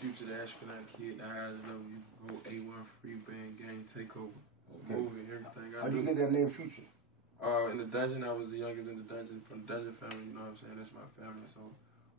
Future, the astronaut kid, the highs and lows. You go A1 Free Band Gang Takeover. Okay. Movie, everything. How you get that name Future? In the dungeon, I was the youngest in the dungeon from the dungeon family. You know what I'm saying? That's my family. So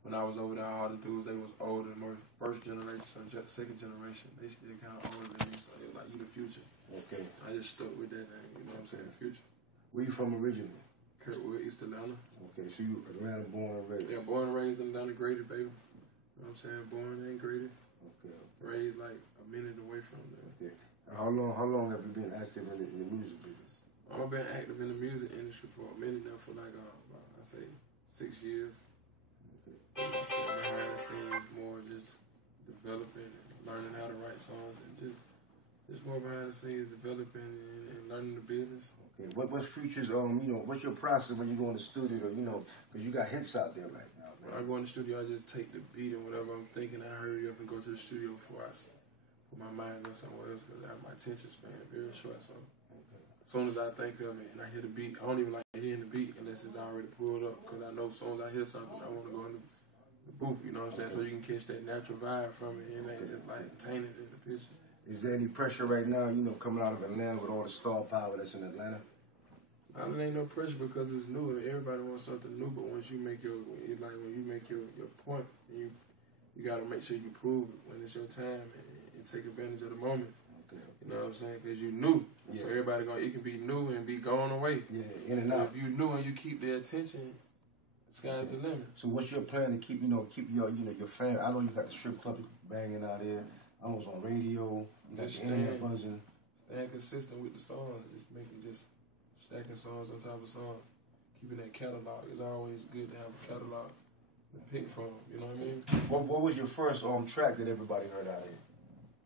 when I was over there, all the dudes they was older, more first generation, so second generation. They still kind of older than me. So they were like, you the future. Okay. I just stuck with that name. You know what I'm saying? The future. Where you from originally? Kirkwood, East Atlanta. Okay, so you Atlanta born and raised? Yeah, born and raised in Atlanta, graded, baby. You know what I'm saying? Born and graded. Okay. Raised like a minute away from there. Okay. And how long have you been active in the music business? I've been active in the music industry for a minute now, for like about, I say 6 years. Okay. You know what I'm saying? Behind the scenes, more just developing and learning how to write songs, and just more behind the scenes, developing and learning the business. Okay. What's Future's what's your process when you go in the studio? Because you got hits out there right now. Man. When I go in the studio, I just take the beat and whatever I'm thinking, I hurry up and go to the studio before my mind goes somewhere else, because my attention span is very short. So as soon as I think of it and I hear the beat, I don't even like hearing the beat unless it's already pulled up, because I know as soon as I hear something, I want to go in the booth. You know what I'm saying? So you can catch that natural vibe from it, and ain't just like tainted in the picture. Is there any pressure right now, coming out of Atlanta with all the star power that's in Atlanta? There ain't no pressure, because it's new. Everybody wants something new, but once you make your point, you got to make sure you prove it when it's your time and take advantage of the moment. Okay. You know what I'm saying? Because you new. Yeah. So everybody it can be new and be going away. Yeah, in and out. If you new and you keep their attention, the sky's the limit. So what's your plan to keep your fan? I know you got the strip club banging out there. I was on radio. You got the internet buzzing. Staying consistent with the songs. Just stacking songs on top of songs. Keeping that catalog. It's always good to have a catalog to pick from. You know what I mean? What was your first track that everybody heard out here?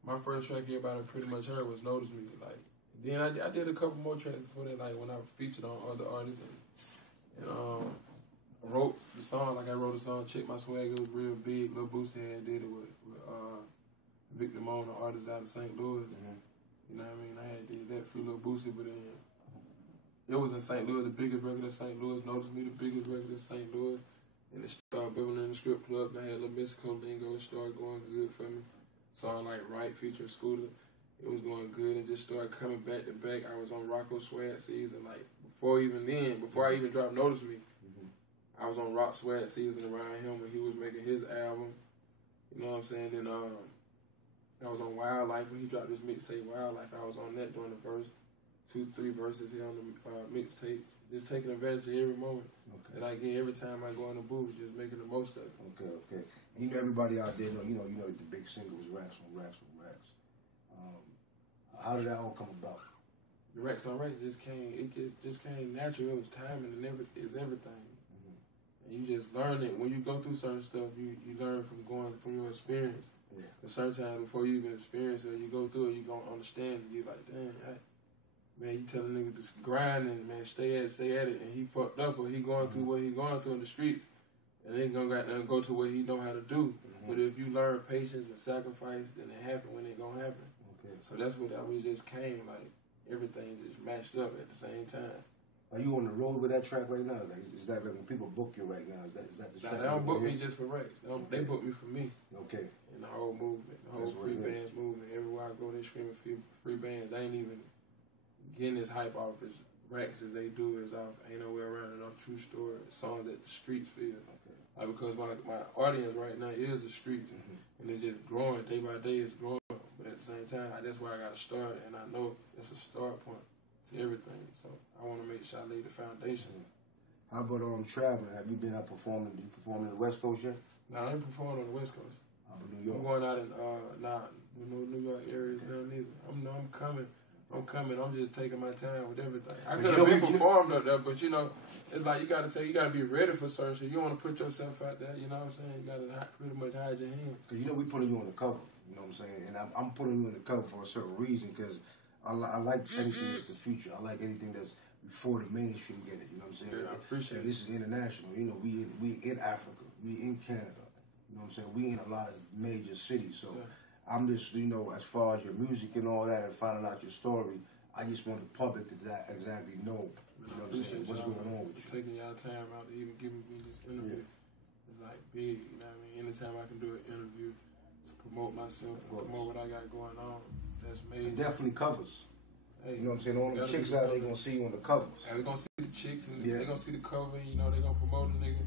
My first track everybody pretty much heard was Notice Me. Like, then I did a couple more tracks before that, like when I featured on other artists and I wrote the song. Like I wrote a song, Check My Swag, it was real big. Lil Boosie had did it with Victor Moan, an artist out of St. Louis. Mm-hmm. You know what I mean? I had did that for Lil Boosie, but then it was in St. Louis, the biggest record in St. Louis. Notice Me, the biggest record in St. Louis. And it started bubbling in the strip club. And I had Lil Mexico lingo. It started going good for me. Song like Right featuring Scooter. It was going good and just started coming back to back. I was on Rocco Swag Season. Like before I even dropped Notice Me, I was on Rock Swag Season around him when he was making his album. You know what I'm saying? Then I was on Wildlife when he dropped his mixtape Wildlife. I was on that doing the verse, 2-3 verses here on the mixtape. Just taking advantage of every moment that I get every time I go in the booth, just making the most of it. Okay. And everybody out there know the big single was Racks on Racks on Racks. How did that all come about? The Racks on Racks just came natural. It was timing and everything. And you just learn it. When you go through certain stuff, you learn from your experience. Yeah. Because sometimes before you even experience it, you go through it, you gonna understand it. You like, damn, man, you tell a nigga to grind and man, stay at it, and he fucked up or he going through what he going through in the streets, and then gonna go to what he know how to do. But if you learn patience and sacrifice, then it happen when it gonna happen. Okay. So that's what always just came, like everything just matched up at the same time. Are you on the road with that track right now? Is that like when people book you right now? Is that the track? They don't book me just for Racks. They book me for me. Okay. And the whole movement, the whole free bands movement. Everywhere I go, they screaming free bands. I ain't even getting this hype off as Racks as they do as off Ain't Nowhere Around It, off True Story, songs that the streets feel. Okay. Like because my audience right now is the streets, and they're just growing day by day. It's growing, but at the same time, that's where I got to start, and I know it's a start point to everything. So I want to make sure I lay the foundation. How about traveling? Have you been out performing? Do you perform in the West Coast yet? No, I ain't performing on the West Coast. How about New York? I'm going out in no New York areas now neither. I'm coming. I'm just taking my time with everything. I could have been performed up there, but it's like you gotta be ready for certain shit. You don't want to put yourself out there. You know what I'm saying? You gotta pretty much hide your hand. Cause we putting you on the cover. You know what I'm saying? And I'm putting you on the cover for a certain reason. Cause I like anything that's the future. I like anything that's before the mainstream get it. You know what I'm saying? Yeah, I appreciate it. This is international. We in Africa. We in Canada. You know what I'm saying? We in a lot of major cities. So I'm just, as far as your music and all that and finding out your story, I just want the public to exactly know, what I'm saying, what's going on with you. Taking y'all time out to even giving me this interview. It's like big, you know what I mean? Anytime I can do an interview to promote myself and promote what I got going on. That's major. And definitely covers. Hey, you know what I'm saying? All the chicks out there gonna see you on the covers. And we gonna see the chicks and they gonna see the cover. You know, they gonna promote a nigga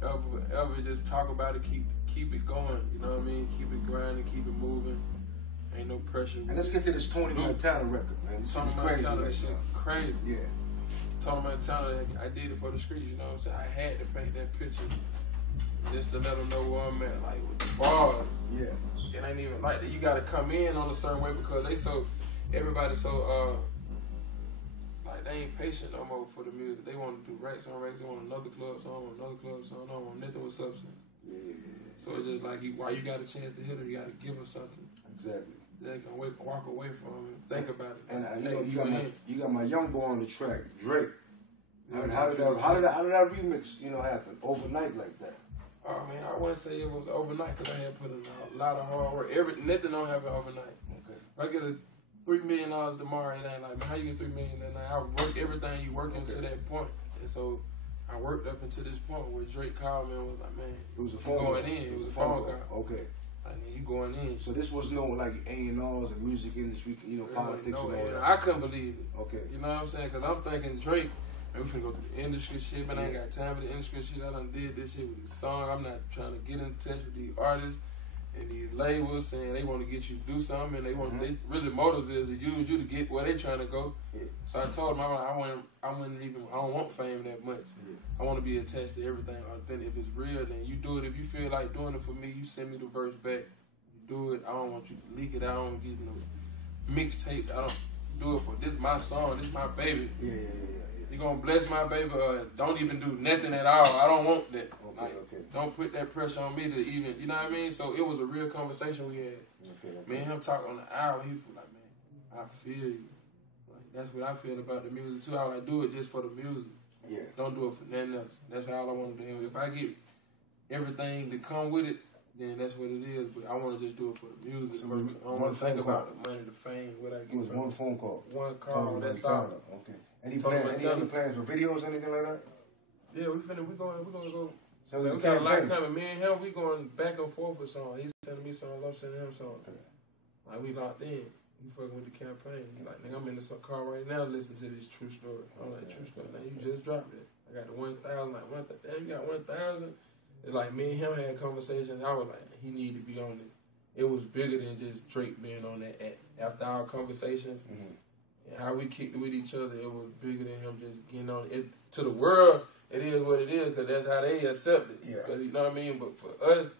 forever. Just talk about it, keep it going. You know what I mean? Keep it grinding, keep it moving. Ain't no pressure. And let's get to this Tony Montana record, man. This Tony Montana, this shit crazy. Yeah. Tony Montana, I did it for the streets. You know what I'm saying? I had to paint that picture just to let them know where I'm at, like with the bars. Yeah. It ain't even like that. You gotta come in on a certain way because everybody's so like they ain't patient no more for the music. They want to do racks on racks. They want another club song, another club song. They don't want nothing with substance. Yeah. So it's just like while you got a chance to hit them, you gotta give them something. Exactly. They can walk away from it, think about it. And you got my young boy on the track, Drake. How did that remix, happen overnight like that? Oh man, I wouldn't say it was overnight because I had put in a lot of hard work. Nothing don't happen overnight. Okay. If I get a $3 million tomorrow, it ain't like, man, how you get $3 million that night? I work everything you working to that point, and so I worked up until this point where Drake called me and was like, man, it was a phone going in. It was a phone call. Okay. Like, man, you going in. So this was no like A&Rs and music industry, politics and all that. I couldn't believe it. Okay. You know what I'm saying? Because I'm thinking Drake, man, we finna go through the industry shit, man. I ain't got time for the industry shit. I done did this shit with this song. I'm not trying to get in touch with these artists and these labels saying they want to get you to do something, and they want they really motives is to use you to get where they trying to go. Yeah. So I told them I don't want fame that much. Yeah. I want to be attached to everything authentic. If it's real, then you do it. If you feel like doing it for me, you send me the verse back. You do it. I don't want you to leak it. I don't get no mixtapes. I don't do it for this. My song. This my baby. Yeah. You gonna bless my baby or don't even do nothing at all. I don't want that. Okay. Don't put that pressure on me to even, you know what I mean? So it was a real conversation we had. Okay. Me and him talk on the hour. He feel like, man, I feel you. Like, that's what I feel about the music too. I do it just for the music. Yeah. Don't do it for nothing else. That's all I want to do. If I get everything to come with it, then that's what it is. But I want to just do it for the music. So I don't want to think about the money, the fame, what I get. It was one phone call. One call. That's all. Okay. Any plans for videos, anything like that? Yeah, we're gonna go. So we got a lot coming. Me and him, we going back and forth with songs. He's sending me songs, I'm sending him songs. Okay. Like we locked in. We fucking with the campaign. He like, nigga, I'm in the car right now listening to this True Story. I'm like, True Story. Now you just dropped it. I got the 1,000. Like, damn, you got 1,000. It's like me and him had a conversation. I was like, he need to be on it. It was bigger than just Drake being on that. After our conversations and how we kicked it with each other, it was bigger than him just getting on it. To the world, it is what it is because that's how they accept it. Yeah. Cause you know what I mean? But for us,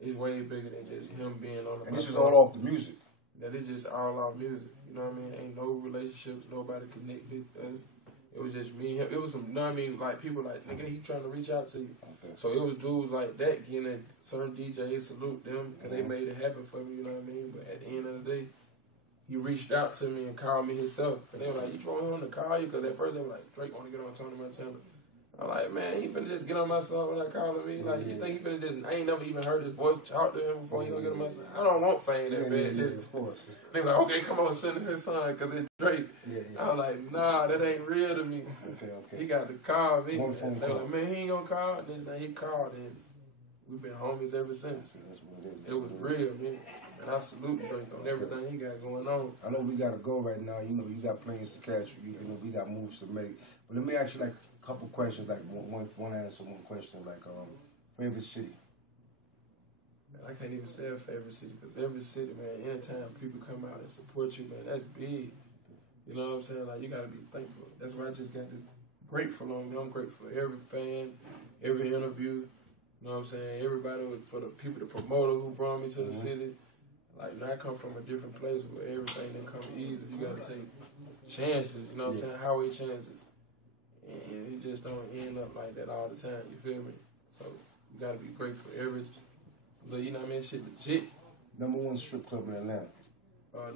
it's way bigger than just him being on the. And this is all off the music. That is just all our music. You know what I mean? Ain't no relationships, nobody connected us. It was just me and him. It was some, you know what I mean? Like people like, nigga, he trying to reach out to you. Okay. So it was dudes like that getting at certain DJs, salute them because they made it happen for me, you know what I mean? But at the end of the day, he reached out to me and called me himself. And they were like, you want him to call you? Because at first they were like, Drake want to get on Tony Montana. I'm like, man, he finna just get on my song when I call him. Like, you think he finna just, I ain't never even heard his voice talk to him before he gonna get on my song. I don't want fame that bad. Yeah, of course. They like, okay, come on, send him his song because it's Drake. I was like, nah, that ain't real to me. Okay. He got to call me. One phone they call. Like, man, he ain't gonna call. And then he called, and we've been homies ever since. That's what it is. It was real, man. And I salute Drake on everything he got going on. I know we gotta go right now. You know, you got planes to catch. You know, we got moves to make. But let me ask you like a couple questions, like one answer, one question, like favorite city. Man, I can't even say a favorite city because every city, man, anytime people come out and support you, man, that's big. You know what I'm saying? Like, you got to be thankful. That's why I just got this grateful on me. I'm grateful for every fan, every interview. You know what I'm saying? Everybody, for the people, the promoter who brought me to the city. Like, now I come from a different place where everything didn't come easy. You got to take chances, you know what I'm saying? Highway chances. And you just don't end up like that all the time, you feel me? So, you got to be grateful for every, you know what I mean? Shit legit. Number one strip club in Atlanta.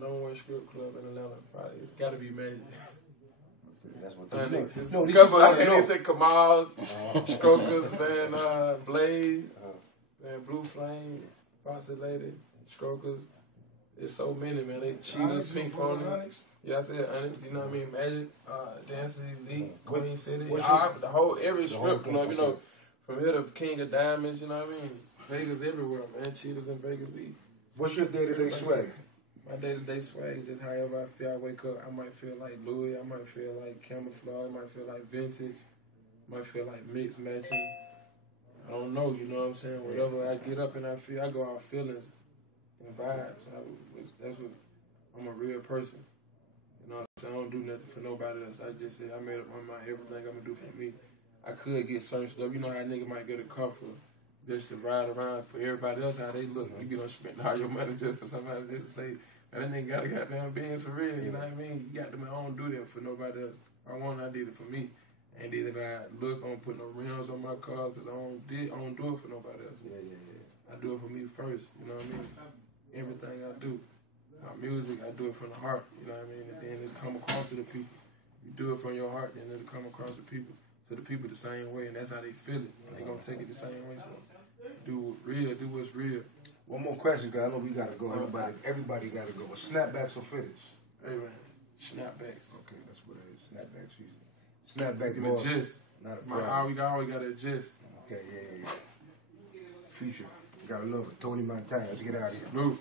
Number one strip club in Atlanta, probably. It's got to be Magic. That's what I can't say Kamal's, Strokers, man, Blaze, man, Blue Flame, Faucet Lady, Strokers. It's so many, man. They Cheetahs, Pink Pony. Yeah, I said Onyx, you know what I mean? Magic, Dancing Elite, Queen City, every strip club, you know, from here to King of Diamonds, you know what I mean? Vegas everywhere, man. Cheetahs in Vegas. What's your day-to-day swag? My day-to-day swag is just however I feel. I wake up, I might feel like Louis, I might feel like camouflage, I might feel like vintage, I might feel like mixed matching. I don't know, you know what I'm saying? Whatever I get up and I feel, I go out feelings and vibes. That's what, I'm a real person. You know what I'm saying? I don't do nothing for nobody else. I just say I made up my mind, everything I'm gonna do for me. I could get certain stuff. You know how a nigga might get a car for just to ride around for everybody else, how they look. You be done spend all your money just for somebody just to say, that nigga got a goddamn Benz for real, you know what I mean? You got to, I don't do that for nobody else. I did it for me. And then if I look, I don't put no rims on my car because I don't do it for nobody else. Yeah. I do it for me first, you know what I mean? Everything I do. My music, I do it from the heart, you know what I mean? And then it's come across to the people. You do it from your heart, then it'll come across to people. To the people the same way, and that's how they feel it. And they gonna take it the same way. So do what's real. One more question, guys. I know we gotta go. Everybody gotta go. Snapbacks or fitteds? Hey man, snapbacks. Okay, that's what it is. Snapbacks usually. Snapback Give a gist. Not a problem. We always got a gist. Okay, yeah. Future. You gotta love it. Tony Montana. Let's get out of here. Salute.